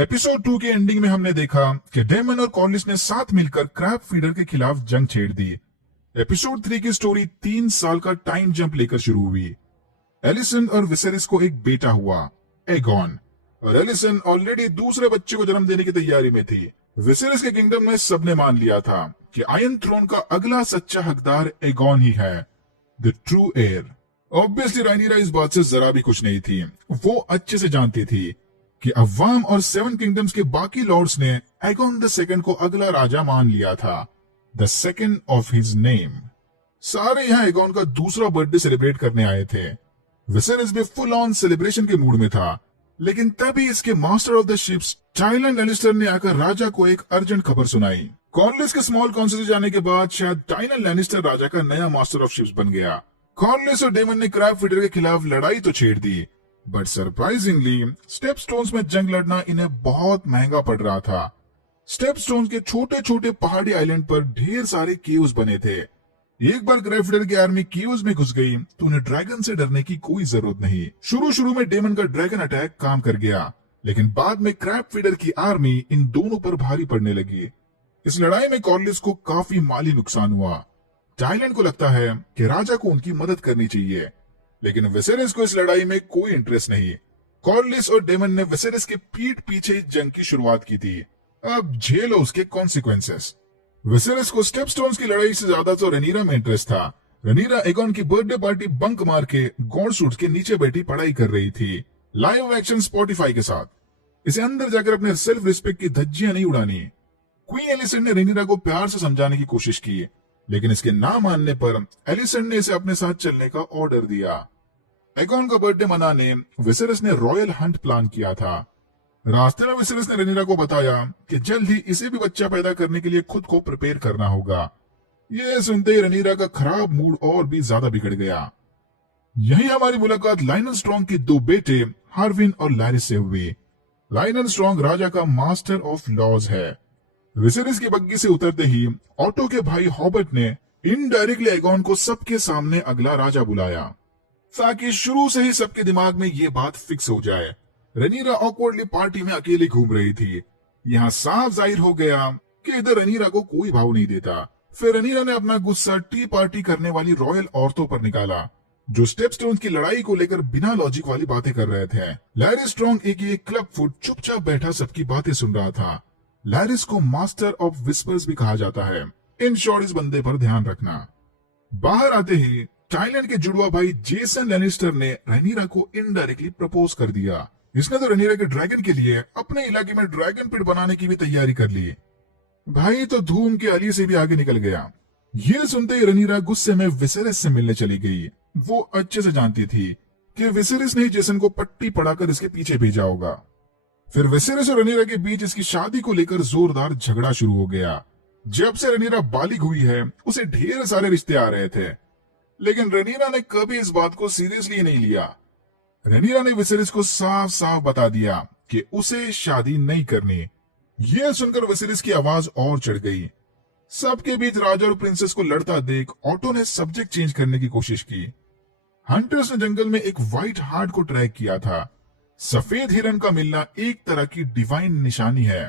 Episode 2 के ending में हमने देखा कि डेमन और कॉर्लिस ने साथ मिलकर क्रैब फीडर के खिलाफ जंग छेड़ दी। एपिसोड 3 की स्टोरी 3 साल का टाइम जंप लेकर शुरू हुई। एलिसन और विसेरिस को एक बेटा हुआ, एगॉन, और एलिसन ऑलरेडी दूसरे बच्चे को जन्म देने की तैयारी में थी। विसेरिस के किंगडम में सबने मान लिया था कि आयरन थ्रोन का अगला सच्चा हकदार एगॉन ही है, द ट्रू एयर। ऑब्वियसली रायनीरा इस बात से जरा भी खुश नहीं थी। वो अच्छे से जानती थी कि अवाम और 7 किंगडम्स के बाकी लॉर्ड्स ने एगॉन द सेकंड को अगला राजा मान लिया था, the second of his name. सारे यहाँ एगॉन का दूसरा बर्थडे सेलिब्रेट करने आए थे। विसेरिस भी फुल ऑन सेलिब्रेशन के मूड में था, लेकिन तभी इसके master of the ships Tyland Lannister ने आकर राजा को एक अर्जेंट खबर सुनाई। कॉर्लिस के स्मॉल काउंसिल से जाने के बाद शायद टाइलन लैनिस्टर राजा का नया मास्टर ऑफ शिप्स बन गया। कॉर्लिस और डेमन ने क्रैब फीडर के खिलाफ लड़ाई तो छेड़ दी, बट सरप्राइजिंगली स्टेपस्टोन्स में जंग लड़ना इन्हें बहुत महंगा पड़ रहा था। स्टेपस्टोन्स के छोटे छोटे पहाड़ी आइलैंड पर ढेर सारे केव्स बने थे। एक बार क्रैब फीडर की आर्मी केव्स में घुस गई तो उन्हें ड्रैगन से डरने की कोई जरूरत नहीं। शुरू में डेमन का ड्रैगन अटैक काम कर गया, लेकिन बाद में क्रैब फीडर की आर्मी इन दोनों पर भारी पड़ने लगी। इस लड़ाई में कॉर्लिस को काफी माली नुकसान हुआ। टाइलन को लगता है कि राजा को उनकी मदद करनी चाहिए, लेकिन विसेरिस को इस लड़ाई में कोई इंटरेस्ट नहीं। कॉर्लिस और डेमन ने विसेरिस के पीठ पीछे इस जंग की शुरुआत की थी। अब झेलो उसके कॉन्सिक्वेंसेस। विसेरिस को स्टेपस्टोन्स की लड़ाई से ज्यादा तो रेनीरा में इंटरेस्ट था। रेनीरा एगॉन की बर्थडे पार्टी बंक मार के गॉड सूट के नीचे बैठी पढ़ाई कर रही थी, लाइव एक्शन स्पॉटिफाई के साथ। इसे अंदर जाकर अपने सेल्फ रिस्पेक्ट की धज्जियां नहीं उड़ानी। क्वीन एलिसन ने रेनीरा को प्यार से समझाने की कोशिश की, लेकिन इसके ना मानने पर एलिसन ने इसे अपने साथ चलने का ऑर्डर दिया। एगॉन का बर्थडे मनाने विसेरिस ने रॉयल हंट प्लान किया था। रास्ते में विसेरिस ने रेनीरा को बताया कि जल्द ही इसे भी बच्चा पैदा करने के लिए खुद को प्रिपेयर करना होगा। ये सुनते ही रेनीरा का खराब मूड और भी ज्यादा बिगड़ गया। यही हमारी मुलाकात लायनल स्ट्रॉन्ग के 2 बेटे हार्विन और लैरिस से हुई। लायनल स्ट्रॉन्ग राजा का मास्टर ऑफ लॉज है। विसेरिस की बग्गी से उतरते ही ऑटो के भाई हॉबर्ट ने इनडायरेक्टली एगॉन को सबके सामने अगला राजा बुलाया, ताकि शुरू से ही सबके दिमाग में ये बात फिक्स हो जाए। रेनीरा ऑकवर्डली पार्टी में अकेली घूम रही थी। यहाँ साफ जाहिर हो गया कि इधर रेनीरा को कोई भाव नहीं देता। फिर रेनीरा ने अपना गुस्सा टी पार्टी करने वाली रॉयल औरतों पर निकाला, जो स्टेपस्टोन्स की लड़ाई को लेकर बिना लॉजिक वाली बातें कर रहे थे। लैरिस स्ट्रॉन्ग एक क्लब फुट चुपचाप बैठा सबकी बातें सुन रहा था। लैरिस को मास्टर ऑफ विस्पर्स भी कहा जाता है। इन शॉर्ट इस बंदे पर ध्यान रखना। बाहर आते ही टाइलन के जुड़वा भाई जेसन लैनिस्टर ने रेनीरा को इनडायरेक्टली प्रपोज कर दिया। इसने तो रेनीरा के ड्रैगन के लिए अपने इलाके में ड्रैगन पिट बनाने की भी तैयारी कर ली। भाई तो धूम के अली से भी आगे निकल गया। ये सुनते ही रेनीरा गुस्से में विसेरिस से मिलने चली गई। वो अच्छे से जानती थी कि विसेरिस ने जेसन को पट्टी पढ़ाकर इसके पीछे भेजा होगा। फिर विसेरिस और रेनीरा के बीच इसकी शादी को लेकर जोरदार झगड़ा शुरू हो गया। जब से रेनीरा बालिग हुई है उसे ढेर सारे रिश्ते आ रहे थे, लेकिन रेनीरा ने कभी इस बात को सीरियसली नहीं लिया। रेनीरा ने विसेरिस को साफ साफ बता दिया कि उसे शादी नहीं करनी। यह सुनकर विसेरिस की आवाज और चढ़ गई। सबके बीच राजा और प्रिंसेस को लड़ता देख ऑटो ने सब्जेक्ट चेंज करने की कोशिश की। हंटर्स ने जंगल में एक व्हाइट हार्ट को ट्रैक किया था। सफेद हिरन का मिलना एक तरह की डिवाइन निशानी है।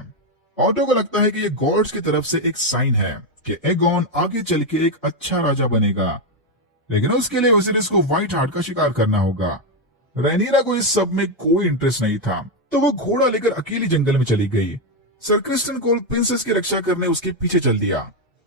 ऑटो को लगता है कि यह गॉड्स की तरफ से एक साइन है कि एगॉन आगे चल के एक अच्छा राजा बनेगा, लेकिन उसके लिए विसेरिस को व्हाइट हार्ट का शिकार करना होगा। रेनीरा को इस सब में कोई इंटरेस्ट नहीं था, तो वो घोड़ा लेकर अकेली जंगल में चली गई। सर क्रिस्टन कोल प्रिंसेस की रक्षा करने उसके पीछे चल दिया।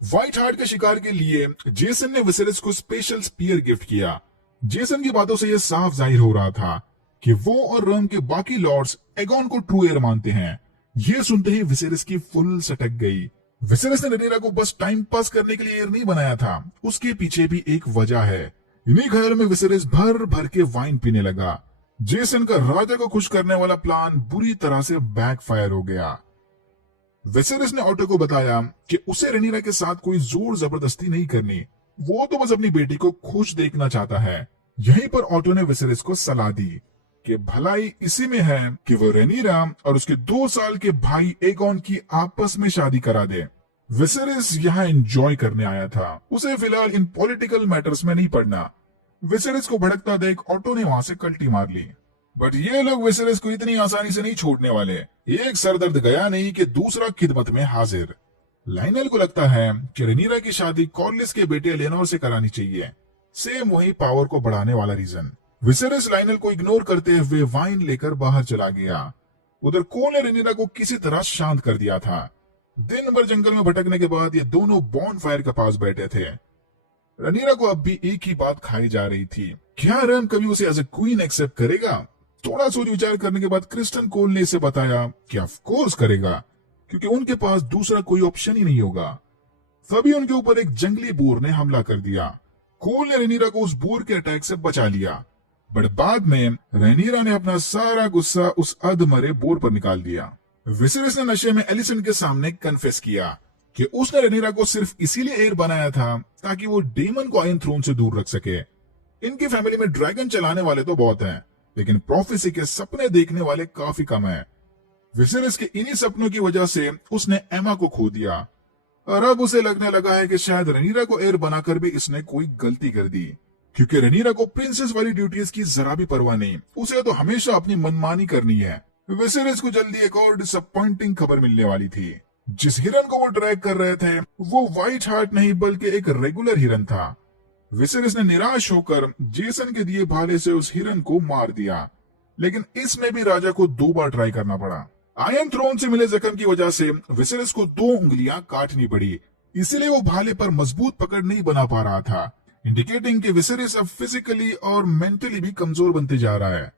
व्हाइट हार्ट के शिकार के लिए जेसन ने विसेरिस को स्पेशल स्पीयर गिफ्ट किया। जेसन की बातों से यह साफ जाहिर हो रहा था कि वो और रम के बाकी लॉर्ड्स एगॉन को ट्रू एयर मानते हैं। ये सुनते ही विसेरिस की फुल सटक गई। विसेरिस ने रेनीरा को बस टाइम पास करने के लिए एयर नहीं बनाया था, उसके पीछे भी एक वजह है। इन्हीं ख्याल में विसेरिस भर भर के वाइन पीने लगा। जेसन का राजा को खुश करने वाला प्लान बुरी तरह से बैकफायर हो गया। विसेरिस ने ऑटो को बताया कि उसे रेनीरा के साथ कोई जोर जबरदस्ती नहीं करनी, वो तो बस अपनी बेटी को खुश देखना चाहता है। यहीं पर ऑटो ने विसेरिस को सलाह दी कि भलाई इसी में है कि वो रेनीरा और उसके 2 साल के भाई एगॉन की आपस में शादी करा दे। विसेरिस यहाँ एंजॉय करने आया था, उसे फिलहाल इन पॉलिटिकल मैटर्स में नहीं पड़ना। विसेरिस को भड़कता देख ऑटो ने वहां से कल्टी मार ली। बट ये लोग विसेरस को इतनी आसानी से नहीं छोड़ने वाले। एक सरदर्द गया नहीं कि दूसरा खिदमत में हाजिर। लाइनल को लगता है कि रेनीरा की शादी कॉर्लिस के बेटे लेनोर से करानी चाहिए। सेम वही पावर को बढ़ाने वाला रीजन। विसेरस लाइनल को इग्नोर करते हुए वाइन लेकर बाहर चला गया। उधर कोल ने रेनीरा को किसी तरह शांत कर दिया था। दिन भर जंगल में भटकने के बाद ये दोनों बॉन फायर के पास बैठे थे। रेनीरा को अब भी एक ही बात खाई जा रही थी, क्या रैम कभी उसे एज ए क्वीन एक्सेप्ट करेगा। थोड़ा सोच विचार करने के बाद क्रिस्टन कोल ने इसे बताया कि ऑफ कोर्स करेगा, क्योंकि उनके पास दूसरा कोई ऑप्शन ही नहीं होगा। तभी उनके ऊपर एक जंगली बोर ने हमला कर दिया। कोल ने रेनीरा को उस बोर के अटैक से बचा लिया, बट बाद में रेनीरा ने अपना सारा गुस्सा उस अधमरे बोर पर निकाल दिया। विसेरस ने नशे में एलिसेंट के सामने कन्फेस किया कि उसने रेनीरा को सिर्फ इसीलिए हेir बनाया था ताकि वो डेमन को आयरन थ्रोन से दूर रख सके। इनकी फैमिली में ड्रैगन चलाने वाले तो बहुत हैं, लेकिन प्रोफेसी के सपने देखने वाले काफी कम हैं। विसेरस के इन्हीं सपनों की वजह से उसने एमा को खो दिया, और अब उसे लगने लगा है कि शायद रेनीरा को हेir बनाकर भी इसने कोई गलती कर दी, क्योंकि रेनीरा को प्रिंसेस वाली ड्यूटीज की जरा भी परवाह नहीं। उसे तो हमेशा अपनी मनमानी करनी है। विसेरस को जल्दी एक और डिसअपॉइंटिंग खबर मिलने वाली थी। जिस हिरन को वो ड्रैग कर रहे थे वो व्हाइट हार्ट नहीं बल्कि एक रेगुलर हिरन था। विसेरस ने निराश होकर जेसन के दिए भाले से उस हिरन को मार दिया, लेकिन इसमें भी राजा को 2 बार ट्राई करना पड़ा। आयरन थ्रोन से मिले जख्म की वजह से विसेरस को 2 उंगलियां काटनी पड़ी, इसलिए वो भाले पर मजबूत पकड़ नहीं बना पा रहा था, इंडिकेटिंग कि विसेरस अब फिजिकली और मेंटली भी कमजोर बनते जा रहा है।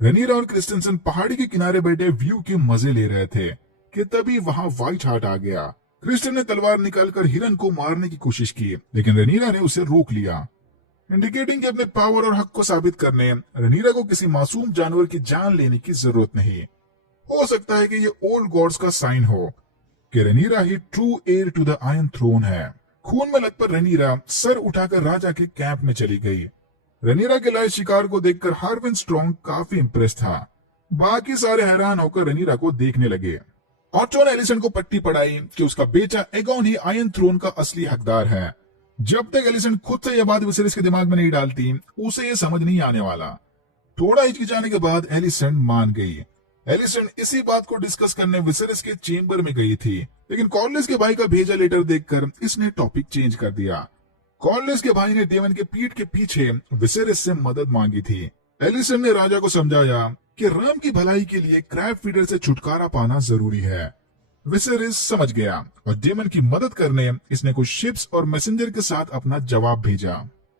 रेनीरा और क्रिस्टेंसन पहाड़ी के किनारे बैठे व्यू के मजे ले रहे थे कि तभी वहां व्हाइट हार्ट आ गया। क्रिस्टन ने तलवार निकालकर हिरन को मारने की कोशिश की, लेकिन रेनीरा ने उसे रोक लिया, इंडिकेटिंग कि अपने पावर और हक को साबित करने रेनीरा को किसी मासूम जानवर की जान लेने की जरूरत नहीं। हो सकता है कि ये ओल्ड गॉड्स का साइन हो कि रेनीरा ही true heir to the iron throne है। खून में लथपथ रेनीरा सर उठाकर राजा के कैंप में चली गई। रेनीरा के लाए शिकार को देखकर हार्विन स्ट्रॉन्ग काफी इंप्रेस था। बाकी सारे हैरान होकर रेनीरा को देखने लगे। ऑटो ने एलिसेंट को पट्टी पढ़ाई कि उसका बेटा एगोन ही आयरन थ्रोन का असली हकदार है। जब तक एलिसेंट खुद से यह बात विसेरस के दिमाग में नहीं डालती, उसे ये समझ नहीं आने वाला। थोड़ा हिचकिचाने के बाद एलिसेंट मान गई। एलिसेंट इसी बात को डिस्कस करने विसेरस के चेंबर में गई थी, लेकिन कॉर्लिस के भाई का भेजा लेटर देखकर इसने टॉपिक चेंज कर दिया। कॉर्लिस के भाई ने डेमन के पीठ के पीछे विसेरस से मदद मांगी थी। एलिसेंट ने राजा को समझाया कि राम की भलाई के लिए क्रैब फीडर से छुटकारा पाना जरूरी है। विसेरस समझ गया और डेमन की मदद करने इसने कुछ शिप्स और मैसेंजर के साथ अपना जवाब भेजा।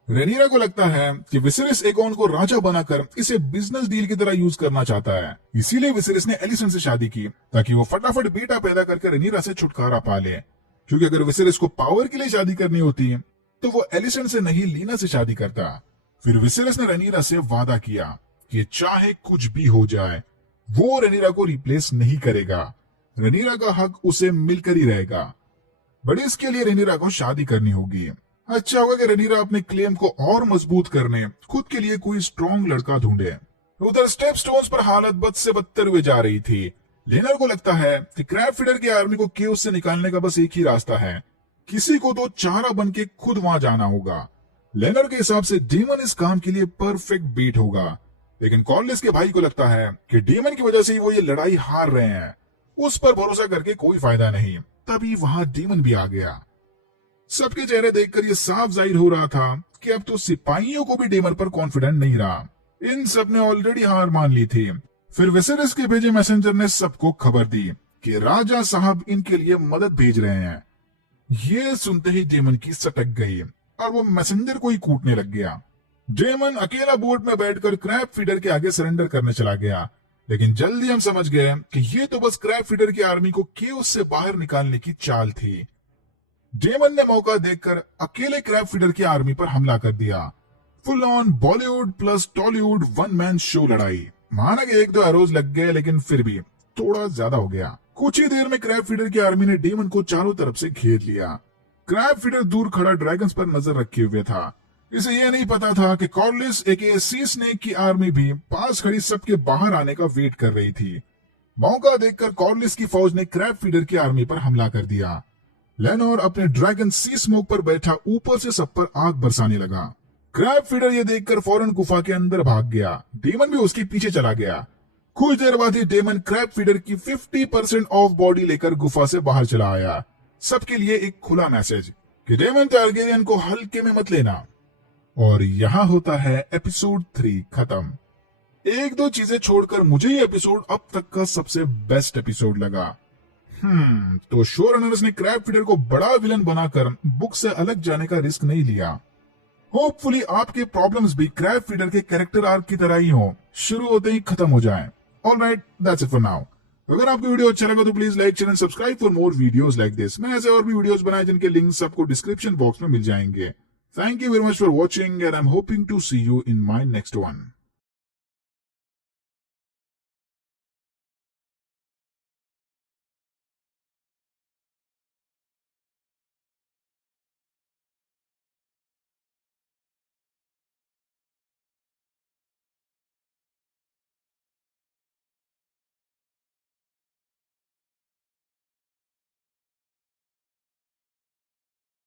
रेनीरा को लगता है कि विसेरस एगोन को राजा बनाकर इसे बिजनेस डील की तरह यूज करना चाहता है, इसीलिए विसेरस ने एलिसेंट से शादी की ताकि वो फटाफट बेटा पैदा करके रेनीरा से छुटकारा पा ले। क्योंकि अगर विसेरस को पावर के लिए शादी करनी होती तो वो एलिसेंट से नहीं लीना से शादी करता। फिर विसेरस ने रेनीरा से वादा किया कि चाहे कुछ भी हो जाए वो रेनीरा को रिप्लेस नहीं करेगा। रेनीरा का हक उसे मिलकर ही रहेगा, बट इसके लिए रेनीरा को शादी करनी होगी। अच्छा होगा कि रेनीरा अपने क्लेम को और मजबूत करने खुद के लिए कोई स्ट्रॉन्ग लड़का ढूंढे। उधर स्टेप स्टोन्स पर हालत बद से बदतर हुए जा रही थी। लेनर को लगता है कि क्रैब फीडर की आर्मी को केओस से निकालने का बस एक ही रास्ता है, किसी को तो चारा बन के खुद वहां जाना होगा। लेनर के हिसाब से डेमन इस काम के लिए परफेक्ट बेट होगा, लेकिन कॉर्लिस के भाई को लगता है कि डेमन की वजह से वो ये लड़ाई हार रहे हैं, उस पर भरोसा करके कोई फायदा नहीं। तभी वहां डेमन भी आ गया। सबके चेहरे देखकर ये साफ जाहिर हो रहा था कि अब तो सिपाहियों को भी डेमन पर कॉन्फिडेंट नहीं रहा। इन सब ने ऑलरेडी हार मान ली थी। फिर विसेरस के भेजे मैसेंजर ने सबको खबर दी कि राजा साहब इनके लिए मदद भेज रहे हैं। ये सुनते ही डेमन की सटक गई और वो मैसेंजर को ही कूटने लग गया। डेमन अकेला बोट में बैठकर क्रैब फीडर के आगे सरेंडर करने चला गया, लेकिन जल्दी हम समझ गए कि ये तो बस क्रैब फीडर की आर्मी को केओस से बाहर निकालने की चाल थी। डेमन ने मौका देखकर अकेले क्रैब फीडर की आर्मी पर हमला कर दिया। Full on Bollywood plus Tollywood one man show लड़ाई। माना कि 1-2 एरोज लग गए, लेकिन फिर भी थोड़ा ज्यादा हो गया। कुछ ही देर में क्रैब फीडर की आर्मी ने डेमन को चारों तरफ से घेर लिया। क्रैब फीडर दूर खड़ा ड्रैगन्स पर नजर रखे हुए था। इसे यह नहीं पता था कि कॉर्लिस एके सी स्नेक की आर्मी भी पास खड़ी सबके बाहर आने का वेट कर रही थी। मौका देखकर कॉर्लिस की फौज ने क्रैब फीडर की आर्मी पर हमला कर दिया। लेनोर अपने ड्रैगन सी स्मोक पर बैठा ऊपर से सब पर आग बरसाने लगा। क्रैब फीडर ये देखकर फौरन गुफा के अंदर भाग गया। डेमन भी उसके पीछे चला गया। कुछ देर बाद ही डेमन क्रैब फीडर की 50% ऑफ बॉडी लेकर गुफा से बाहर चला आया। सबके लिए एक खुला मैसेज कि डेमन टारगेरियन को हल्के में मत लेना। और यहाँ होता है एपिसोड 3 खत्म। एक दो चीजें छोड़कर मुझे ये एपिसोड अब तक का सबसे बेस्ट एपिसोड लगा। तो शो रनर्स ने क्रैब फीडर को बड़ा विलन बनाकर बुक से अलग जाने का रिस्क नहीं लिया। होपफुली आपके प्रॉब्लम्स भी क्रैब फीडर के कैरेक्टर आर्क की तरह ही हो, शुरू होते ही खत्म हो जाएं। Alright, that's it for now. अगर आपको वीडियो अच्छा लगा तो please like, channel subscribe for more videos like this. मैं ऐसे और भी वीडियोस बनाए जिनके लिंक्स आपको डिस्क्रिप्शन बॉक्स में मिल जाएंगे। Thank you very much for watching and I am hoping to see you in my next one.